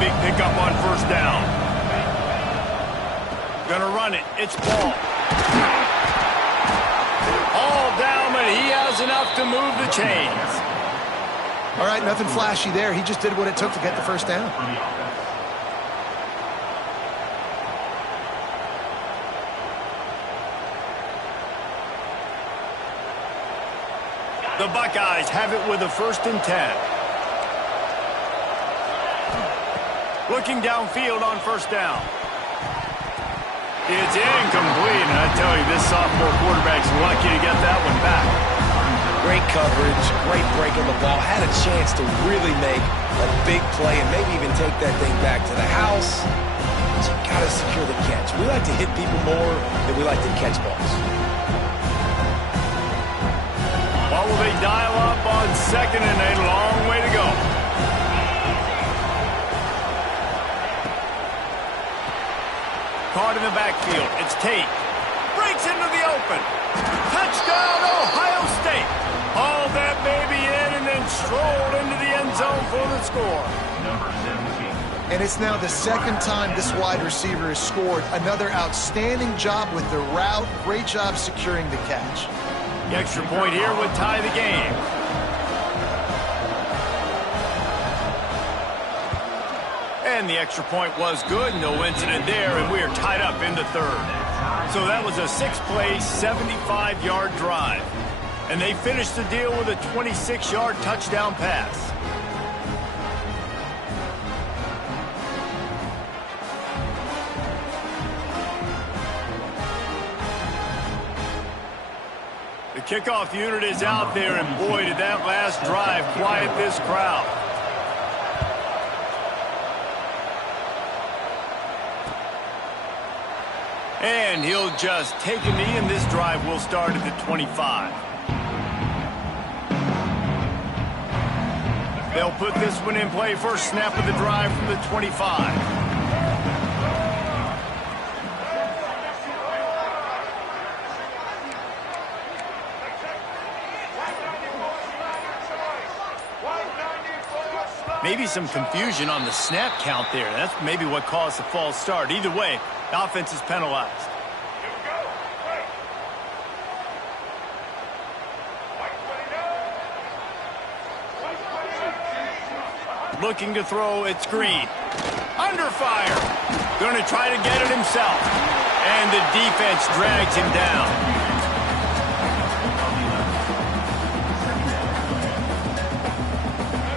big pickup on first down. Gonna run it. It's Ball. All down, but he has enough to move the chains. All right, nothing flashy there. He just did what it took to get the first down. The Buckeyes have it with a 1st and 10. Looking downfield on first down. It's incomplete, and I tell you, this sophomore quarterback's lucky to get that one back. Great coverage, great break on the ball. Had a chance to really make a big play and maybe even take that thing back to the house. But you got to secure the catch. We like to hit people more than we like to catch balls. What will they dial up on 2nd and a long way to go? Caught in the backfield. It's Tate. Breaks into the open. Touchdown, Ohio State. Hauled that baby in and then strolled into the end zone for the score. Number 17. And it's now the 2nd time this wide receiver has scored. Another outstanding job with the route. Great job securing the catch. The extra point here would tie the game. And the extra point was good. No incident there, and we are tied up in the 3rd. So that was a 6-play, 75-yard drive. And they finished the deal with a 26-yard touchdown pass. The kickoff unit is out there, and boy, did that last drive quiet this crowd. And he'll just take a knee, and this drive will start at the 25. They'll put this one in play. First snap of the drive from the 25. Maybe some confusion on the snap count there. That's maybe what caused the false start. Either way, the offense is penalized. Looking to throw, it's Green. Under fire. Going to try to get it himself. And the defense drags him down.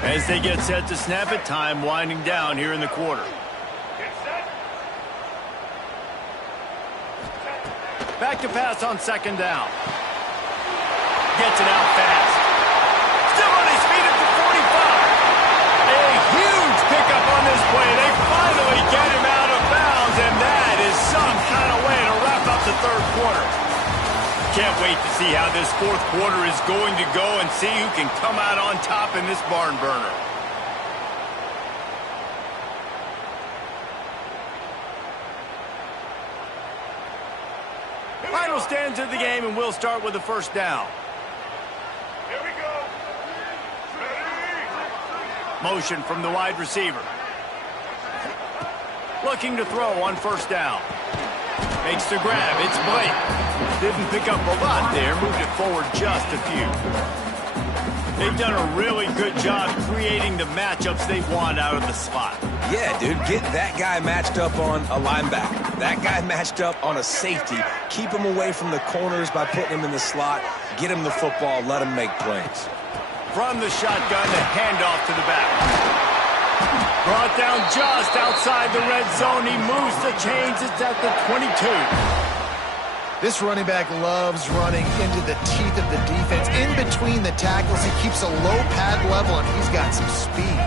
As they get set to snap it, time winding down here in the quarter. Back to pass on 2nd down. Gets it out fast. Still on his feet at the 45. A huge pickup on this play. They finally get him out of bounds, and that is some kind of way to wrap up the 3rd quarter. Can't wait to see how this 4th quarter is going to go and see who can come out on top in this barn burner. Final stands of the game, and we'll start with the first down. Here we go. Ready? Motion from the wide receiver. Looking to throw on first down. Makes the grab. It's Blake. Didn't pick up a lot there. Moved it forward just a few. They've done a really good job creating the matchups they want out of the slot. Yeah, dude, get that guy matched up on a linebacker. That guy matched up on a safety. Keep him away from the corners by putting him in the slot. Get him the football. Let him make plays. From the shotgun, the handoff to the back. Brought down just outside the red zone. He moves the chains. It's at the 22. This running back loves running into the teeth of the defense. In between the tackles, he keeps a low pad level, and he's got some speed.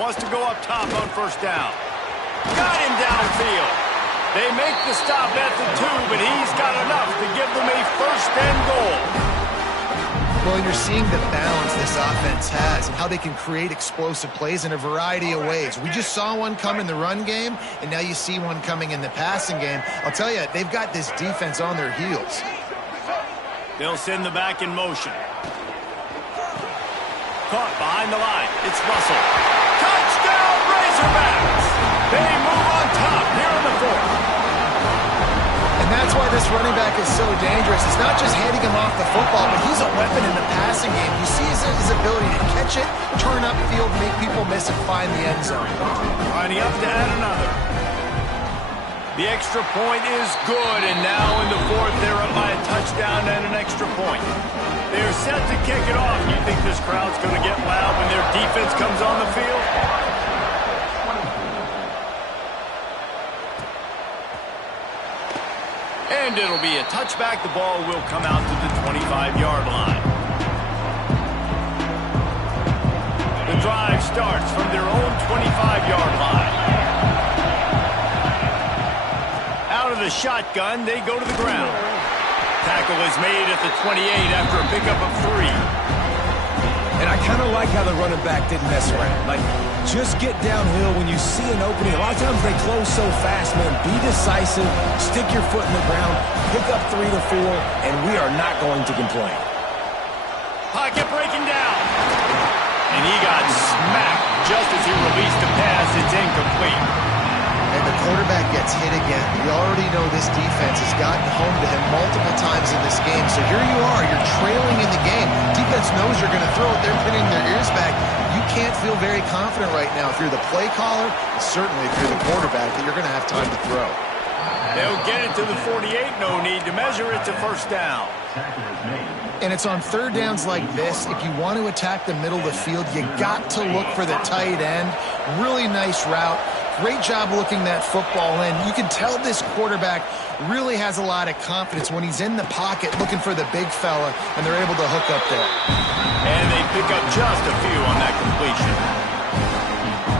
Wants to go up top on first down. Got him downfield. They make the stop at the 2, but he's got enough to give them a 1st and goal. Well, you're seeing the balance this offense has and how they can create explosive plays in a variety of ways. We just saw one come in the run game, and now you see one coming in the passing game. I'll tell you, they've got this defense on their heels. They'll send the back in motion. Caught behind the line. It's Russell. Touchdown, Razorbacks! They move on top here in the fourth. And that's why this running back is so dangerous. It's not just handing him off the football, but he's a weapon in the passing game. You see his ability to catch it, turn upfield, make people miss, and find the end zone. Lining up to add another. The extra point is good, and now in the fourth, they're up by a touchdown and an extra point. They're set to kick it off. You think this crowd's going to get loud when their defense comes on the field? And it'll be a touchback. The ball will come out to the 25-yard line. The drive starts from their own 25-yard line. Out of the shotgun, they go to the ground. Tackle is made at the 28 after a pickup of 3. And I kind of like how the running back didn't mess around. Like, just get downhill when you see an opening. A lot of times they close so fast, man. Be decisive, stick your foot in the ground, pick up 3 to 4, and we are not going to complain. Pocket breaking down. And he got smacked just as he released the pass. It's incomplete. And the quarterback gets hit again. We already know this defense has gotten home to him multiple times in this game. So here you are, you're trailing in the game. Defense knows you're going to throw it. They're pinning their ears back. You can't feel very confident right now if you're the play caller, and certainly if you're the quarterback, that you're going to have time to throw. They'll get it to the 48. No need to measure it to first down. And it's on third downs like this. If you want to attack the middle of the field, you got to look for the tight end. Really nice route. Great job looking that football in. You can tell this quarterback really has a lot of confidence when he's in the pocket looking for the big fella, and they're able to hook up there. And they pick up just a few on that completion.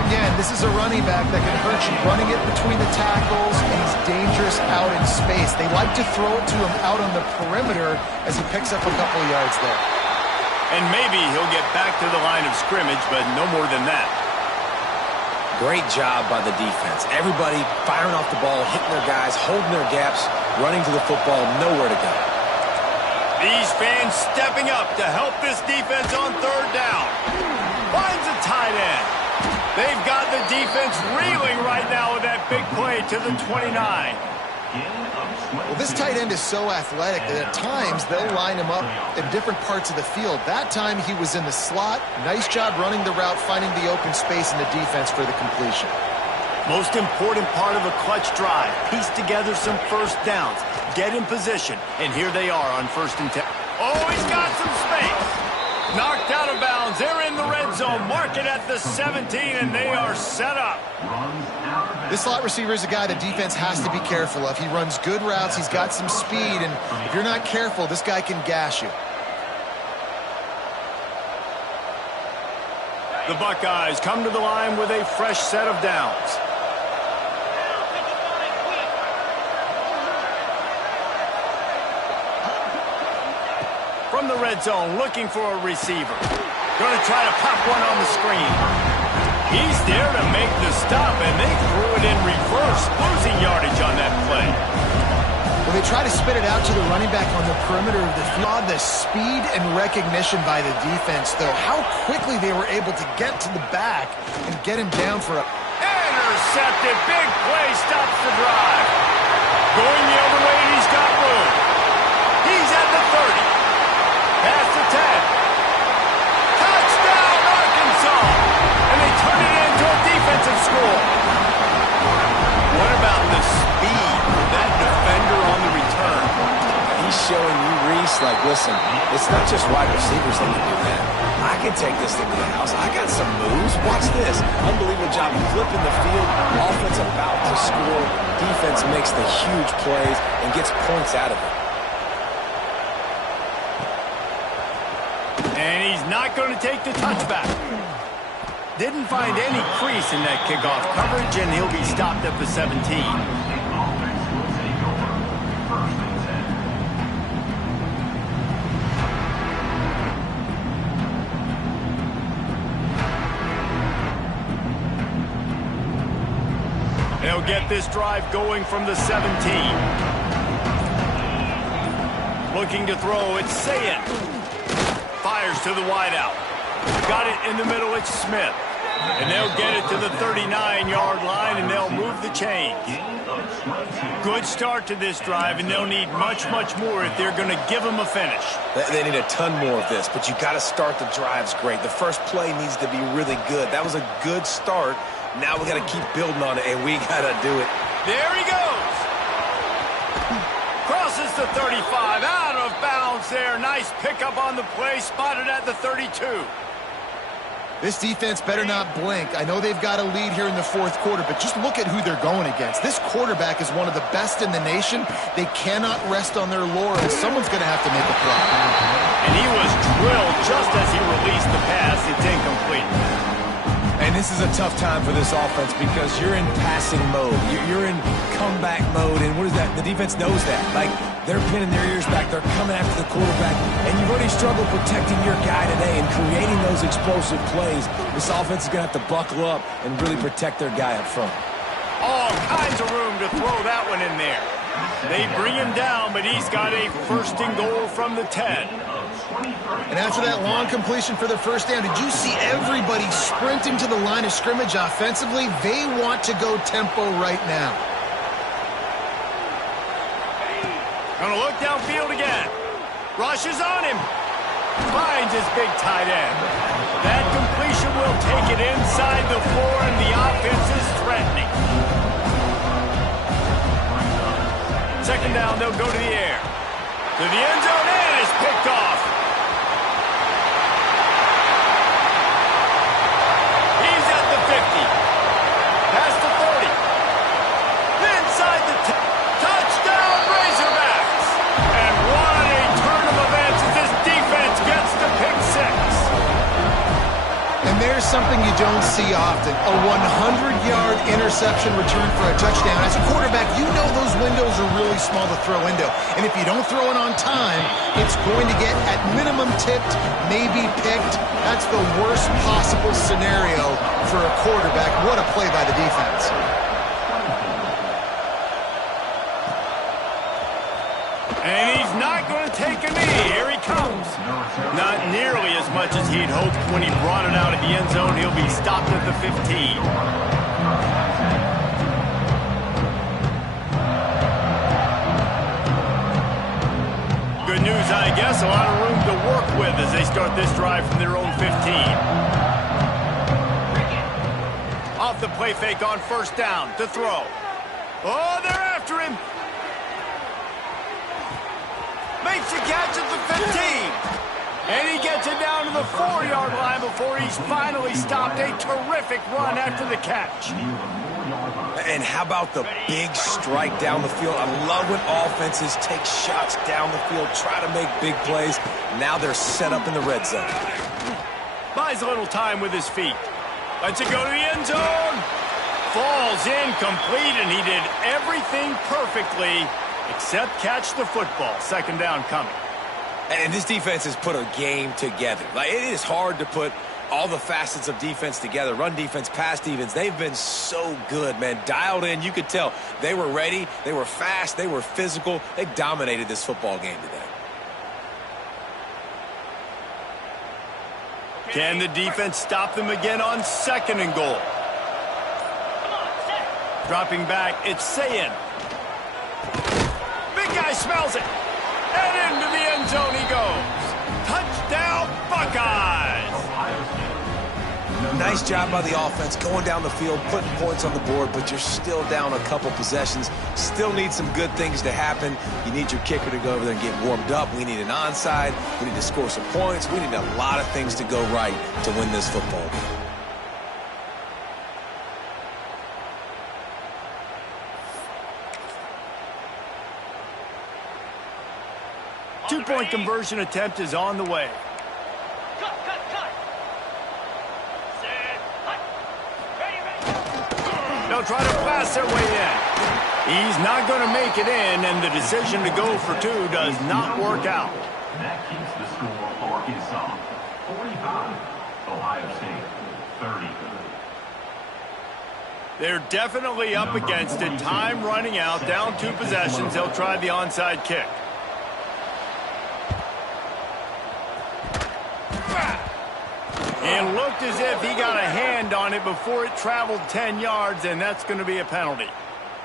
Again, this is a running back that can hurt you, running it between the tackles, and he's dangerous out in space. They like to throw it to him out on the perimeter as he picks up a couple of yards there. And maybe he'll get back to the line of scrimmage, but no more than that. Great job by the defense. Everybody firing off the ball, hitting their guys, holding their gaps, running to the football, nowhere to go. These fans stepping up to help this defense on third down. Finds a tight end. They've got the defense reeling right now with that big play to the 29. Well, this tight end is so athletic that at times they'll line him up in different parts of the field. That time he was in the slot. Nice job running the route, finding the open space in the defense for the completion. Most important part of a clutch drive. Piece together some first downs. Get in position. And here they are on 1st and 10. Oh, he's got some space. Knocked out of bounds. They're in the red zone. Mark it at the 17, and they are set up. This slot receiver is a guy the defense has to be careful of. He runs good routes. He's got some speed, and if you're not careful, this guy can gash you. The Buckeyes come to the line with a fresh set of downs. From the red zone, looking for a receiver. Going to try to pop one on the screen. He's there to make the stop, and they threw it in reverse, losing yardage on that play. Well, they try to spit it out to the running back on the perimeter of the field. The speed and recognition by the defense, though, how quickly they were able to get to the back and get him down for a... Intercepted. Big play stops the drive. Going the other way, and he's got room. He's at the 30. Past the 10. Touchdown, Arkansas. And they turn it into a defensive score. What about the speed of that defender on the return? He's showing you, Reese, like, listen, it's not just wide receivers that can do that. I can take this thing to the house. I got some moves. Watch this. Unbelievable job flipping the field. Offense about to score. Defense makes the huge plays and gets points out of it. And he's not going to take the touchback. Didn't find any crease in that kickoff coverage, and he'll be stopped at the 17. They'll get this drive going from the 17. Looking to throw, it's Sayin. Fires to the wideout. Got it in the middle, it's Smith. And they'll get it to the 39-yard line, and they'll move the chains. Good start to this drive, and they'll need much, much more if they're going to give them a finish. They need a ton more of this, but you got to start the drives great. The first play needs to be really good. That was a good start. Now we got to keep building on it, and we got to do it. There he goes. Crosses the 35, out of bounds there. Nice pickup on the play, spotted at the 32. This defense better not blink. I know they've got a lead here in the fourth quarter, but just look at who they're going against. This quarterback is one of the best in the nation. They cannot rest on their laurels. Someone's going to have to make a play. And he was drilled just as he released the pass. It's incomplete. And this is a tough time for this offense because you're in passing mode. You're in comeback mode, and what is that? The defense knows that. Like, they're pinning their ears back. They're coming after the quarterback, and you've already struggled protecting your guy today and creating those explosive plays. This offense is going to have to buckle up and really protect their guy up front. All kinds of room to throw that one in there. They bring him down, but he's got a first and goal from the 10. And after that long completion for the first down, did you see everybody sprinting to the line of scrimmage offensively? They want to go tempo right now. Gonna look downfield again. Rushes on him. Finds his big tight end. That completion will take it inside the 4, and the offense is threatening. Second down, they'll go to the air. To the end zone, and it's picked off. He's at the 50. Past the 30. Inside the 10. Touchdown, Razorbacks. And what a turn of events as this defense gets the pick 6. And there's something you don't see often, a 100-yard interception return for a touchdown. As a quarterback, you know those windows are really small to throw into. And if you don't throw it on time, it's going to get, at minimum, tipped, maybe picked. That's the worst possible scenario for a quarterback. What a play by the defense. And he's not going to take a knee. Here he comes. Not nearly as much as he'd hoped when he brought it out of the end zone. He'll be stopped at the 15. Good news, I guess. A lot of room to work with as they start this drive from their own 15. Off the play fake on first down to throw. Oh, they're after him. Makes the catch at the 15. And he gets it down to the 4-yard line before he's finally stopped. A terrific run after the catch. And how about the big strike down the field? I love when offenses take shots down the field, try to make big plays. Now they're set up in the red zone. Buys a little time with his feet. Lets it go to the end zone. Falls incomplete, and he did everything perfectly except catch the football. Second down coming. And this defense has put a game together. Like, it is hard to put all the facets of defense together. Run defense, pass defense. They've been so good, man. Dialed in. You could tell they were ready. They were fast. They were physical. They dominated this football game today. Can the defense stop them again on second and goal? Dropping back, it's Sayin. Big guy smells it. And into the end zone he goes. Touchdown, Buckeyes! Nice job by the offense going down the field, putting points on the board, but you're still down a couple possessions. Still need some good things to happen. You need your kicker to go over there and get warmed up. We need an onside. We need to score some points. We need a lot of things to go right to win this football game. Two-point conversion attempt is on the way. They'll try to blast their way in. He's not going to make it in, and the decision to go for two does not work out. That keeps the score Arkansas 45, Ohio State 30. They're definitely up against it. Time running out, down 2 possessions. They'll try the onside kick. And looked as if he got a hand on it before it traveled 10 yards, and that's going to be a penalty.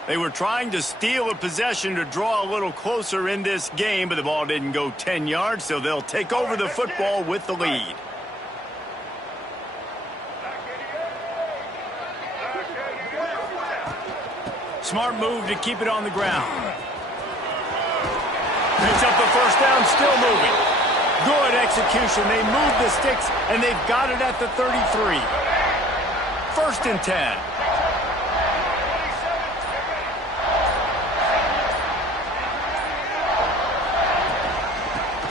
They were trying to steal a possession to draw a little closer in this game, but the ball didn't go 10 yards, so they'll take over the football with the lead. Smart move to keep it on the ground. Picks up the first down, still moving. Good execution. They move the sticks, and they've got it at the 33. 1st and 10.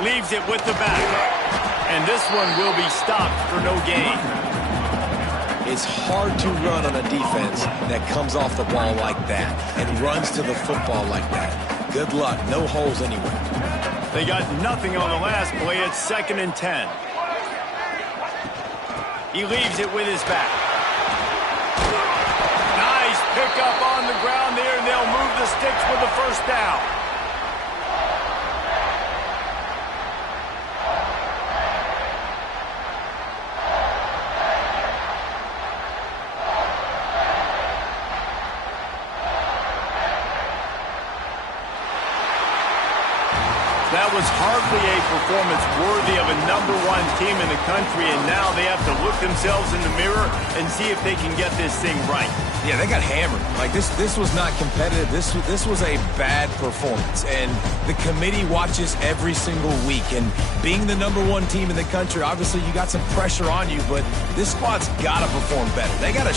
Leaves it with the back. And this one will be stopped for no gain. It's hard to run on a defense that comes off the ball like that and runs to the football like that. Good luck. No holes anywhere. They got nothing on the last play. It's 2nd and 10. He leaves it with his back. Nice pickup on the ground there, and they'll move the sticks with the first down. That was hardly a performance worthy of a #1 team in the country, and now they have to look themselves in the mirror and see if they can get this thing right. Yeah, they got hammered. Like, this was not competitive. This was a bad performance, and the committee watches every single week. And being the #1 team in the country, obviously you got some pressure on you, but this squad's got to perform better. They got to